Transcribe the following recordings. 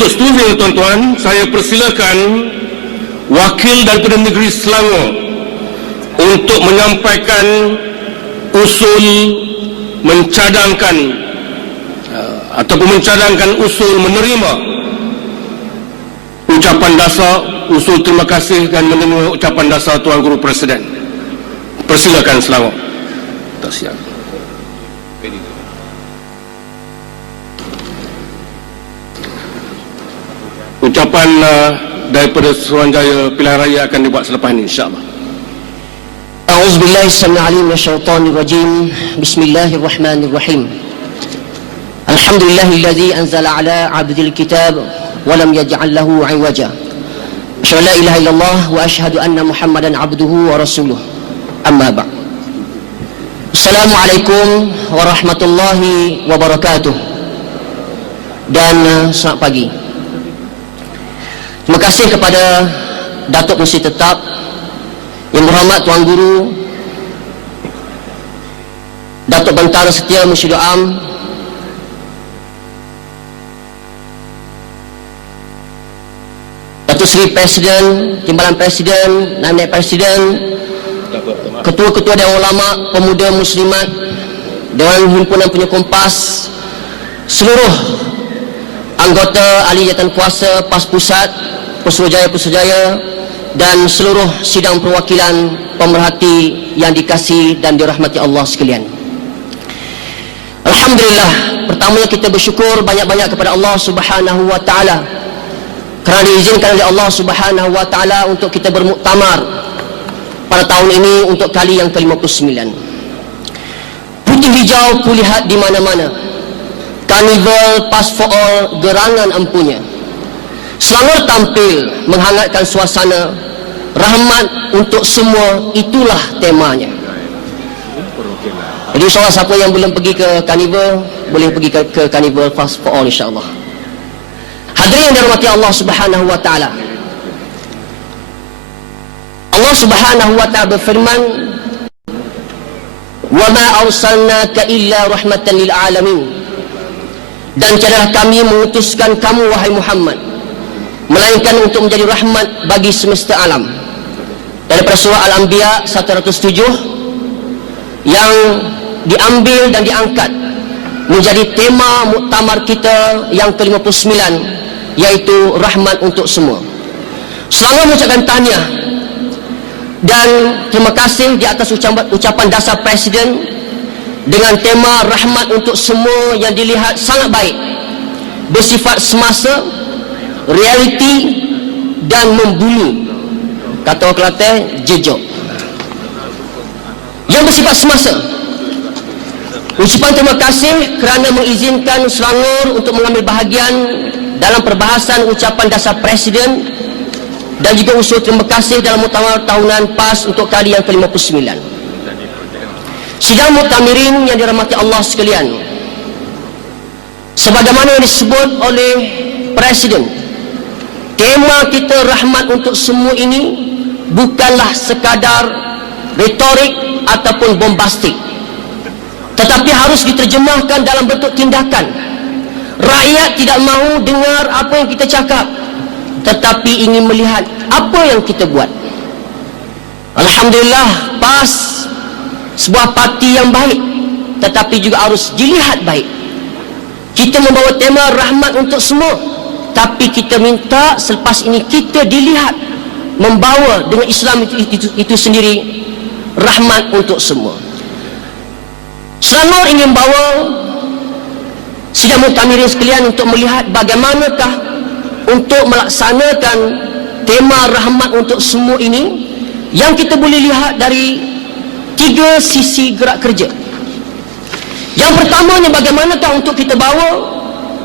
untuk seterusnya, tuan-tuan, saya persilakan wakil daripada negeri Selangor untuk menyampaikan usul mencadangkan usul menerima ucapan dasar, usul terima kasih dan menerima ucapan dasar Tuan Guru Presiden. Persilakan Selangor. Tak siap. Ucapan daripada Suruhanjaya Pilihan Raya akan dibuat selepas ini, insya-Allah. A'udzubillahi as-sami'il 'alim minasyaitonir rajim. Bismillahirrahmanirrahim. Alhamdulillahilladzi anzala 'ala 'abdil kitab wa lam yaj'al lahu 'iwaja. Asyhadu an la ilaha illallah wa asyhadu anna Muhammadan 'abduhu wa rasuluh. Amma ba'd. Assalamualaikum warahmatullahi wabarakatuh. Dan selamat pagi. Terima kasih kepada Datuk Pengerusi Tetap Yang Berhormat Tuan Guru Datuk Bentara Setia Mursyidul Am, Datuk Seri Presiden, Timbalan Presiden, Naib Presiden, Ketua-Ketua Dewan Ulama Pemuda Muslimat, Dewan Himpunan Penyokong PAS, seluruh anggota Ahli Jabatan Kuasa PAS Pusat, Pesuruhjaya, dan seluruh sidang perwakilan pemerhati yang dikasihi dan dirahmati Allah sekalian. Alhamdulillah, pertamanya kita bersyukur banyak-banyak kepada Allah Subhanahu wa taala kerana diizinkan oleh Allah Subhanahu wa taala untuk kita bermuktamar pada tahun ini untuk kali yang ke-59. Putih hijau kulihat di mana-mana. Karnival PAS for All gerangan empunya. Selangor tampil menghangatkan suasana rahmat untuk semua, itulah temanya. Jadi insyaAllah siapa yang belum pergi ke karnival, boleh pergi ke karnival PAS for All insyaAllah. Hadirin yang dirahmati Allah Subhanahu wa taala. Allah Subhanahu wa taala berfirman, "Wa ma arsalnaka illa rahmatan lil alamin." Dan tiadalah kami mengutuskan kamu wahai Muhammad melainkan untuk menjadi rahmat bagi semesta alam. Daripada surah Al-Anbiya 107 yang diambil dan diangkat menjadi tema muktamar kita yang ke-59, yaitu rahmat untuk semua. Selangor mengucapkan tahniah dan terima kasih di atas ucapan dasar Presiden dengan tema rahmat untuk semua yang dilihat sangat baik, bersifat semasa, realiti dan membumi. Kata orang Kelantan, jejok. Yang bersifat semasa. Ucapan terima kasih kerana mengizinkan Selangor untuk mengambil bahagian dalam perbahasan ucapan dasar Presiden, dan juga usul terima kasih dalam muktamar tahunan PAS untuk kali yang ke-59. Sidang muktamirin yang dirahmati Allah sekalian, sebagaimana yang disebut oleh Presiden, tema kita rahmat untuk semua ini bukanlah sekadar retorik ataupun bombastik, tetapi harus diterjemahkan dalam bentuk tindakan. Rakyat tidak mahu dengar apa yang kita cakap, tetapi ingin melihat apa yang kita buat. Alhamdulillah, PAS sebuah parti yang baik, tetapi juga harus dilihat baik. Kita membawa tema rahmat untuk semua, tapi kita minta selepas ini kita dilihat membawa dengan Islam itu sendiri rahmat untuk semua. Selangor ingin bawa sidang muktamirin sekalian untuk melihat bagaimanakah untuk melaksanakan tema rahmat untuk semua ini, yang kita boleh lihat dari 3 sisi gerak kerja. Yang pertamanya, bagaimanakah untuk kita bawa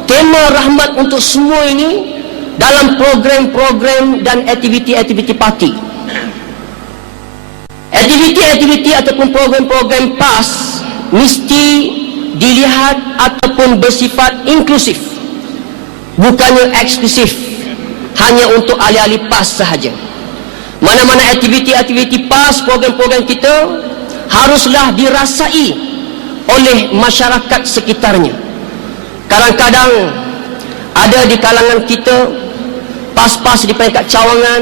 tema rahmat untuk semua ini dalam program-program dan aktiviti-aktiviti parti. Aktiviti-aktiviti ataupun program-program PAS mesti dilihat ataupun bersifat inklusif, bukannya eksklusif hanya untuk ahli-ahli PAS sahaja. Mana-mana aktiviti-aktiviti PAS, program-program kita haruslah dirasai oleh masyarakat sekitarnya. Kadang-kadang Ada di kalangan kita pas-pas di peringkat cawangan,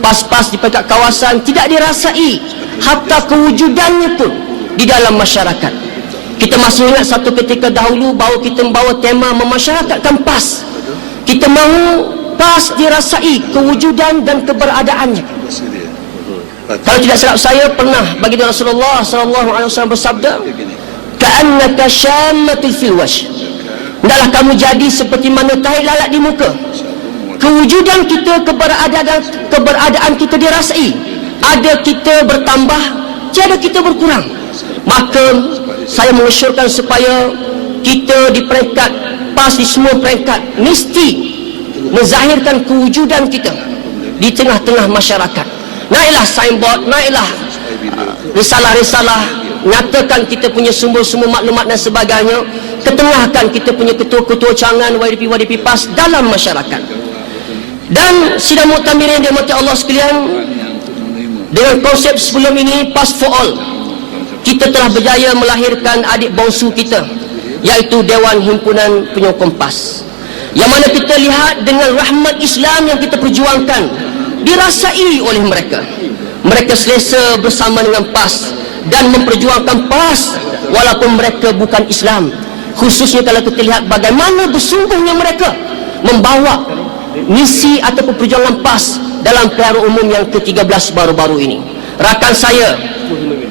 pas-pas di peringkat kawasan tidak dirasai hatta kewujudannya pun di dalam masyarakat. Kita masih ingat satu ketika dahulu bahawa kita membawa tema memasyarakatkan PAS. Kita mahu PAS dirasai kewujudan dan keberadaannya. Kalau tidak silap saya, pernah baginda Rasulullah SAW bersabda, ka'annaka syammatul filwash, hendaklah kamu jadi seperti mana tahi lalat di muka. Kewujudan kita, keberadaan kita dirasai. Ada kita bertambah, tiada kita berkurang. Maka saya mengesyorkan supaya kita di peringkat PAS, di semua peringkat, mesti menzahirkan kewujudan kita di tengah-tengah masyarakat. Naiklah signboard, naiklah risalah-risalah, nyatakan kita punya sumber-sumber maklumat dan sebagainya, ketengahkan kita punya ketua-ketua cawangan YDP PAS dalam masyarakat. Dan sidang muktamir yang dirahmati Allah sekalian, dengan konsep sebelum ini PAS for all, kita telah berjaya melahirkan adik bongsu kita, iaitu Dewan Himpunan Penyokong PAS, yang mana kita lihat dengan rahmat Islam yang kita perjuangkan dirasai oleh mereka. Mereka selesa bersama dengan PAS dan memperjuangkan PAS walaupun mereka bukan Islam. Khususnya kalau kita lihat bagaimana bersungguhnya mereka membawa misi ataupun perjuangan PAS dalam pilihan umum yang ke-13 baru-baru ini. Rakan saya,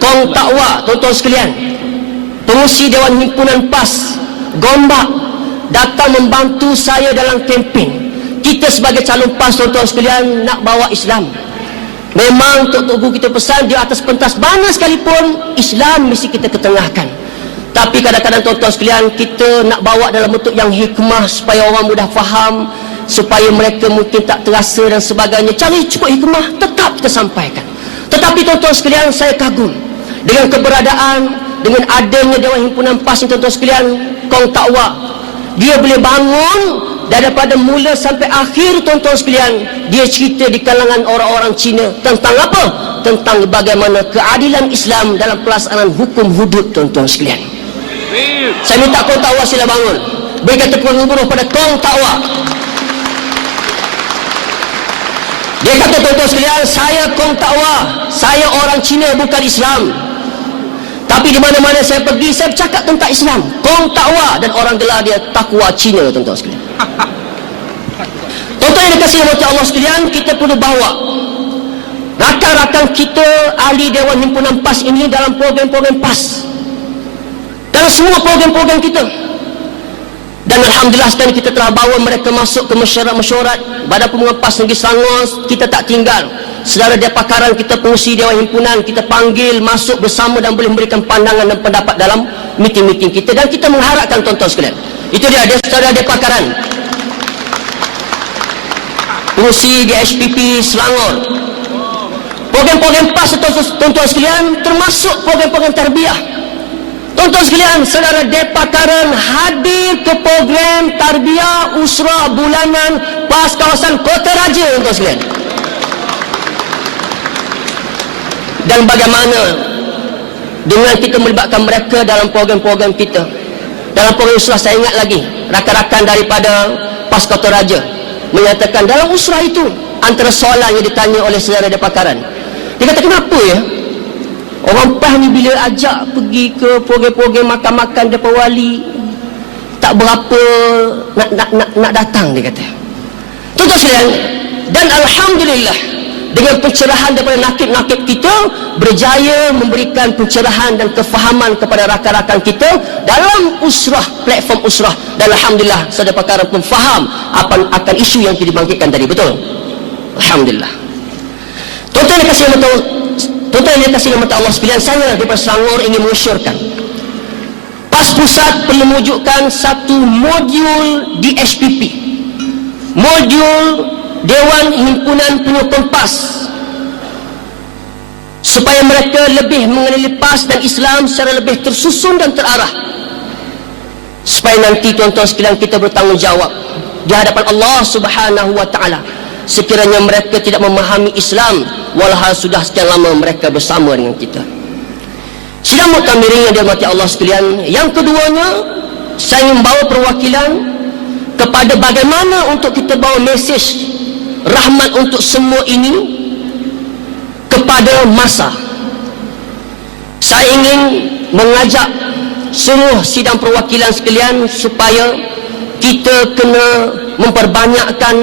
Kong Takwa, tuan-tuan sekalian, pengurusi Dewan Himpunan PAS Gombak, datang membantu saya dalam kempen. Kita sebagai calon PAS, tuan-tuan sekalian, nak bawa Islam. Memang Tok Guru kita pesan, di atas pentas mana sekalipun, Islam mesti kita ketengahkan. Tapi kadang-kadang tuan-tuan sekalian, kita nak bawa dalam bentuk yang hikmah supaya orang mudah faham, supaya mereka mungkin tak terasa dan sebagainya. Cara cukup hikmah tetap kita sampaikan. Tetapi tuan-tuan sekalian, saya kagum dengan keberadaan, dengan adanya Dewan Himpunan PAS ini, tuan-tuan sekalian. Kong Takwa, dia boleh bangun daripada mula sampai akhir, tuan-tuan sekalian. Dia cerita di kalangan orang-orang Cina tentang apa? Tentang bagaimana keadilan Islam dalam pelaksanaan hukum hudud, tuan-tuan sekalian. Saya minta Kong Takwa sila bangun, berikan tepuan gemuruh pada Kong Takwa. Dia kata, tuan-tuan sekalian, saya Kong Takwa, saya orang Cina bukan Islam, tapi di mana-mana saya pergi, saya bercakap tentang Islam. Kong Takwa, dan orang gelar dia Takwa Cina, tuan-tuan sekalian. Tuan-tuan yang dikasihi oleh Allah sekalian, kita perlu bawa rakan-rakan kita ahli Dewan Himpunan PAS ini dalam program-program PAS, dalam semua program-program kita. Dan alhamdulillah sekarang kita telah bawa mereka masuk ke mesyuarat Badan Pemenangan PAS Negeri Selangor. Kita tak tinggal. Saudara dia pakaran kita, pengurusi Dewan Himpunan, kita panggil masuk bersama dan boleh memberikan pandangan dan pendapat dalam meeting-meeting kita. Dan kita mengharapkan tuan-tuan sekalian, itu dia saudara dia pakaran, pengurusi DHPP Selangor. Program-program PAS, tuan-tuan sekalian, termasuk program-program tarbiyah. Tuan-tuan sekalian, saudara Depakaran hadir ke program tarbiyah usrah bulanan PAS kawasan Kota Raja, tuan-tuan sekalian. Dan bagaimana dengan kita melibatkan mereka dalam program-program kita, dalam program usrah. Saya ingat lagi rakan-rakan daripada PAS Kota Raja menyatakan dalam usrah itu, antara soalan yang ditanya oleh saudara Depakaran, dia kata, kenapa ya orang PAS ni bila ajak pergi ke program-program makan-makan depan wali, tak berapa nak datang, dia kata. Tuan-tuan sekalian, dan alhamdulillah dengan pencerahan daripada nakib-nakib kita, berjaya memberikan pencerahan dan kefahaman kepada rakan-rakan kita dalam usrah, platform usrah. Dan alhamdulillah saudara Pakaran pun faham apa akan isu yang dibangkitkan tadi, betul? Alhamdulillah. Tuan-tuan yang kasih mata Allah sekalian, saya daripada Selangor ingin mengesyorkan PAS Pusat perlu mewujudkan satu modul DHPP, modul Dewan Himpunan Penyokong PAS, supaya mereka lebih mengenali PAS dan Islam secara lebih tersusun dan terarah, supaya nanti tuan-tuan sekalian kita bertanggungjawab di hadapan Allah Subhanahu wa ta'ala sekiranya mereka tidak memahami Islam walhal sudah sekian lama mereka bersama dengan kita. Sidang muktamir yang dirahmati Allah sekalian, yang keduanya, saya ingin membawa perwakilan kepada bagaimana untuk kita bawa mesej rahmat untuk semua ini kepada masa. Saya ingin mengajak seluruh sidang perwakilan sekalian supaya kita kena memperbanyakkan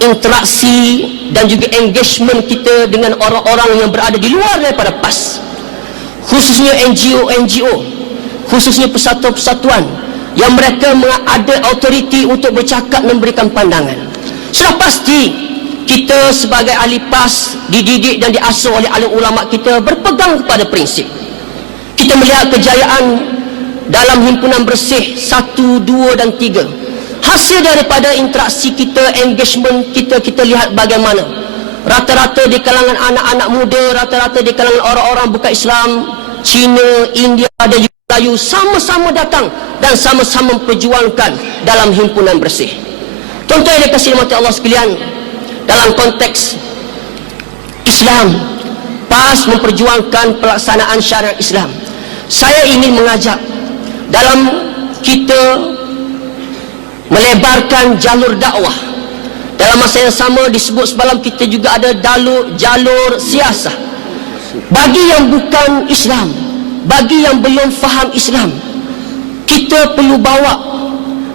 interaksi dan juga engagement kita dengan orang-orang yang berada di luar daripada PAS, khususnya NGO, khususnya persatuan-persatuan yang mereka ada autoriti untuk bercakap dan memberikan pandangan. Sudah pasti kita sebagai ahli PAS dididik dan diasuh oleh alim ulama kita berpegang kepada prinsip. Kita melihat kejayaan dalam himpunan bersih 1, 2 dan 3. Hasil daripada interaksi kita, engagement kita, kita lihat bagaimana rata-rata di kalangan anak-anak muda, rata-rata di kalangan orang-orang bukan Islam, Cina, India dan juga Melayu sama-sama datang dan sama-sama memperjuangkan dalam himpunan bersih. Tuan-tuan yang dikasihi rahmati Allah sekalian, dalam konteks Islam, PAS memperjuangkan pelaksanaan syariat Islam. Saya ingin mengajak dalam kita melebarkan jalur dakwah. Dalam masa yang sama disebut semalam kita juga ada jalur siasah. Bagi yang bukan Islam, bagi yang belum faham Islam, kita perlu bawa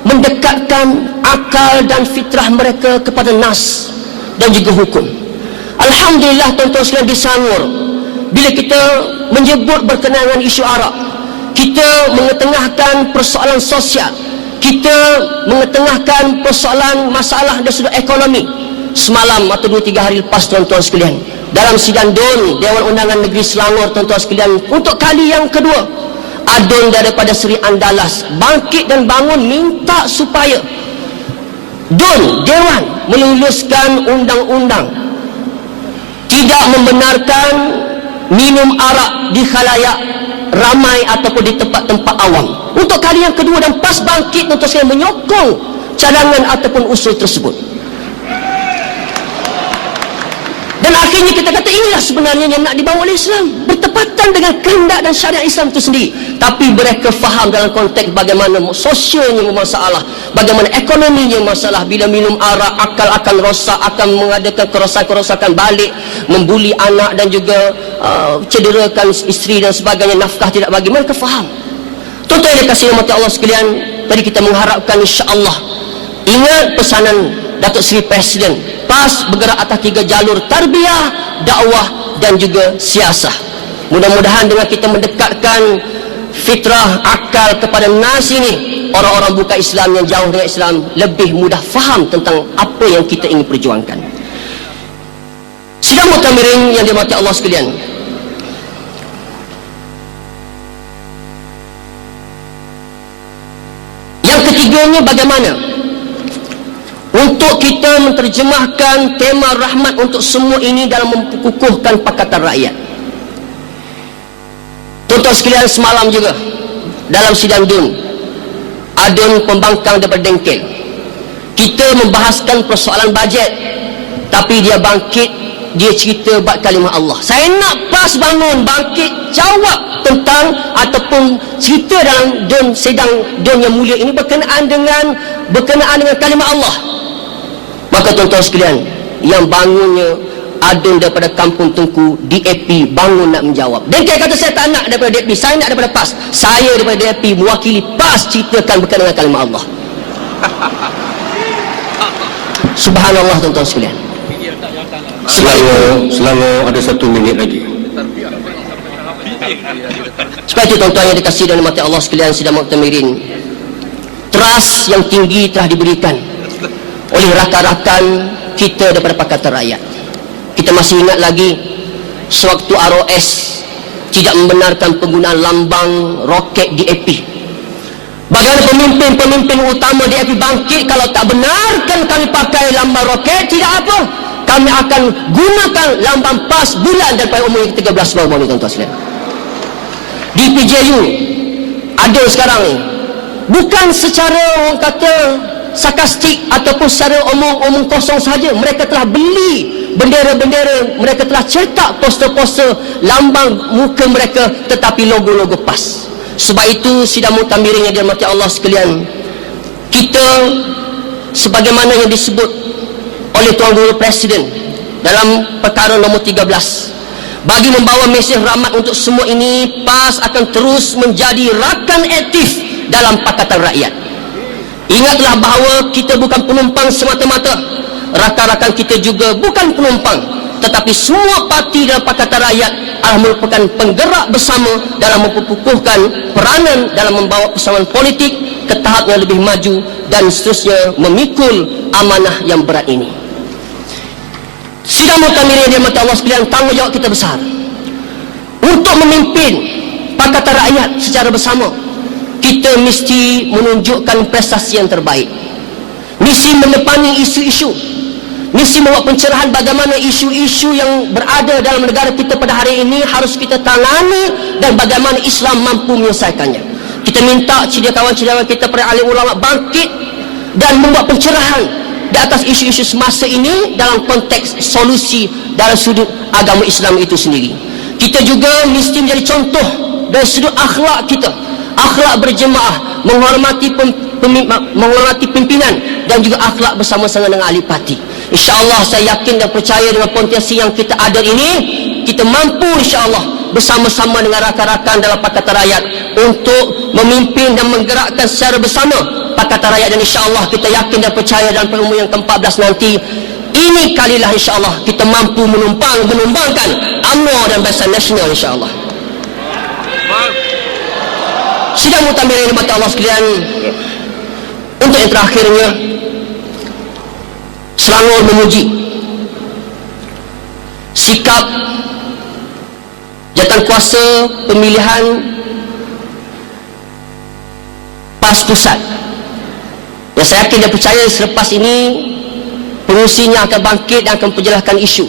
mendekatkan akal dan fitrah mereka kepada nas dan juga hukum. Alhamdulillah tuan-tuan sekalian di Selangor, bila kita menyebut berkenaan dengan isu Arab, kita mengetengahkan persoalan sosial, kita mengetengahkan persoalan masalah dari sudut ekonomi. Semalam atau 2-3 hari lepas tuan-tuan sekalian, dalam sidang DUN Dewan Undangan Negeri Selangor, tuan-tuan sekalian, untuk kali yang kedua, adun daripada Seri Andalas bangkit dan bangun minta supaya DUN Dewan meluluskan undang-undang tidak membenarkan minum arak di khalayak ramai ataupun di tempat-tempat awam. Untuk kali yang kedua dan PAS bangkit untuk saya menyokong cadangan ataupun usul tersebut. Dan akhirnya kita kata inilah sebenarnya yang nak dibawa oleh Islam, bertepatan dengan kehendak dan syariat Islam itu sendiri. Tapi mereka faham dalam konteks bagaimana sosialnya bermasalah, bagaimana ekonominya masalah. Bila minum arak, akal akan rosak, akan mengadakan kerosakan balik, membuli anak dan juga cederakan isteri dan sebagainya, nafkah tidak bagi. Mereka faham. Tuan-tuan yang dikasihi rahmati Allah sekalian, tadi kita mengharapkan insya-Allah, ingat pesanan Datuk Seri Presiden, PAS bergerak atas 3 jalur: tarbiyah, dakwah dan juga siasah. Mudah-mudahan dengan kita mendekatkan fitrah, akal kepada nas ini, orang-orang bukan Islam yang jauh dengan Islam lebih mudah faham tentang apa yang kita ingin perjuangkan. Sidang mutamirin yang dirahmati Allah sekalian, yang ketiganya, bagaimana untuk kita menterjemahkan tema rahmat untuk semua ini dalam memkukuhkan Pakatan Rakyat. Tuan-tuan sekalian, semalam juga dalam sidang DUN, adun pembangkang daripada Dengkel, kita membahaskan persoalan bajet, tapi dia bangkit, dia cerita bab kalimah Allah. Saya nak PAS bangun, bangkit, jawab tentang ataupun cerita dalam DUN, sidang DUN yang mulia ini berkenaan dengan kalimah Allah. Maka tuan-tuan sekalian, yang bangunnya adun daripada Kampung Tengku, DAP bangun nak menjawab. Dan dia kata saya tak nak daripada DAP, saya nak daripada PAS. Saya daripada DAP mewakili PAS ceritakan berkenaan dengan kalimah Allah. Subhanallah tuan-tuan sekalian. Selama ada 1 minit lagi. Sebab itu tuan-tuan yang dikasihi dan dirahmati Allah sekalian, sidang muktamirin, trust yang tinggi telah diberikan oleh rakan-rakan kita daripada Pakatan Rakyat. Kita masih ingat lagi sewaktu ROS tidak membenarkan penggunaan lambang roket DAP. Bagaimana pemimpin-pemimpin utama DAP bangkit, kalau tak benarkan kami pakai lambang roket, tidak apa, kami akan gunakan lambang PAS bulan daripada umur 13 tahun ini, tuan-tuan sekalian. Di PJU ada sekarang ni, bukan secara orang kata sarkastik ataupun secara omong kosong saja, mereka telah beli bendera-bendera, mereka telah cetak poster-poster lambang muka mereka tetapi logo-logo PAS. Sebab itu sidang muktamirin yang dirahmati Allah sekalian, kita sebagaimana yang disebut oleh Tuan Guru Presiden dalam perkara nombor 13. Bagi membawa mesej rahmat untuk semua ini, PAS akan terus menjadi rakan aktif dalam Pakatan Rakyat. Ingatlah bahawa kita bukan penumpang semata-mata. Rakan-rakan kita juga bukan penumpang, tetapi semua parti dalam Pakatan Rakyat adalah merupakan penggerak bersama dalam memperkukuhkan peranan dalam membawa persamaan politik ke tahap yang lebih maju dan seterusnya memikul amanah yang berat ini. Sidang muktamir yang dirahmati Allah sekalian, tanggungjawab kita besar untuk memimpin Pakatan Rakyat secara bersama. Kita mesti menunjukkan prestasi yang terbaik, mesti menepani isu-isu, mesti membuat pencerahan bagaimana isu-isu yang berada dalam negara kita pada hari ini harus kita tangani dan bagaimana Islam mampu menyelesaikannya. Kita minta cendekiawan-cendekiawan kita, para alim ulama, bangkit dan membuat pencerahan di atas isu-isu semasa ini dalam konteks solusi dalam sudut agama Islam itu sendiri. Kita juga mesti menjadi contoh dari sudut akhlak kita, akhlak berjemaah, menghormati pimpinan dan juga akhlak bersama-sama dengan ahli parti. InsyaAllah saya yakin dan percaya dengan potensi yang kita ada ini, kita mampu insyaAllah bersama-sama dengan rakan-rakan dalam Pakatan Rakyat untuk memimpin dan menggerakkan secara bersama Pakatan Rakyat. Dan insyaAllah kita yakin dan percaya dalam pertemuan yang ke-14 nanti, ini kalilah insyaAllah kita mampu menumbangkan UMNO dan Barisan Nasional insyaAllah. Sidang muktamir yang dirahmati Allah sekalian, untuk yang terakhirnya, Selangor memuji sikap jawatankuasa pemilihan PAS Pusat. Dan saya yakin dan percaya selepas ini pengusinya akan bangkit dan akan menjelaskan isu.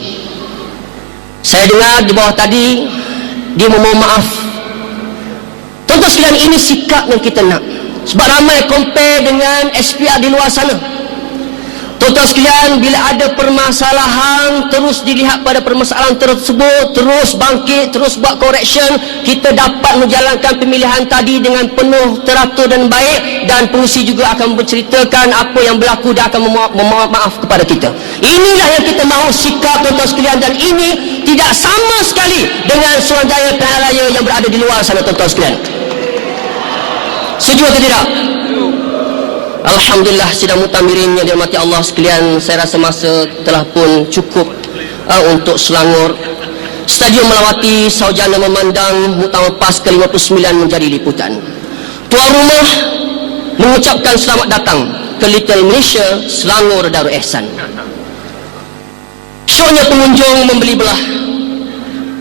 Saya dengar di bawah tadi dia memohon maaf. Tuan-tuan sekalian, ini sikap yang kita nak. Sebab ramai compare dengan SPR di luar sana. Tuan-tuan sekalian, bila ada permasalahan, terus dilihat pada permasalahan tersebut, terus bangkit, terus buat correction. Kita dapat menjalankan pemilihan tadi dengan penuh teratur dan baik, dan pengusi juga akan menceritakan apa yang berlaku dan akan memohon maaf kepada kita. Inilah yang kita mahu sikap tuan-tuan sekalian, dan ini tidak sama sekali dengan Suruhanjaya Pilihan Raya yang berada di luar sana tuan-tuan sekalian. Setuju atau tidak? Alhamdulillah, sidang muktamirin yang dirahmati Allah sekalian, saya rasa masa telah pun cukup untuk Selangor. Stadium melawati saujana memandang muktamar PAS ke-59 menjadi liputan. Tuan rumah mengucapkan selamat datang ke Little Malaysia, Selangor Darul Ihsan. Syoknya pengunjung membeli belah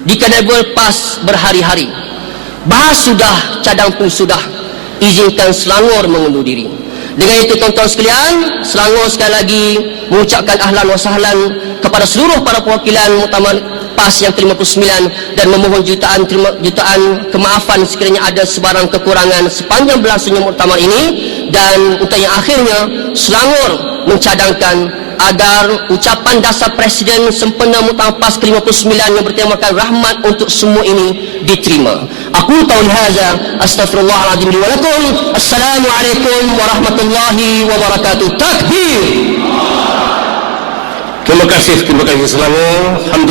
di kedai PAS berhari-hari. Bahas sudah, cadang pun sudah, izinkan Selangor mengundur diri. Dengan itu tuan-tuan sekalian, Selangor sekali lagi mengucapkan ahlan wa sahlan kepada seluruh para perwakilan muktamar PAS yang ke-59 dan memohon jutaan kemaafan sekiranya ada sebarang kekurangan sepanjang berlangsungnya muktamar ini. Dan untuk yang akhirnya, Selangor mencadangkan agar ucapan dasar Presiden sempena muktamar PAS ke-59 yang bertemakan rahmat untuk semua ini diterima. Aku tahu hadza, astaghfirullahaladzim li wa lakum. Assalamualaikum warahmatullahi wabarakatuh. Takbir. Terima kasih Selangor. Alhamdulillah.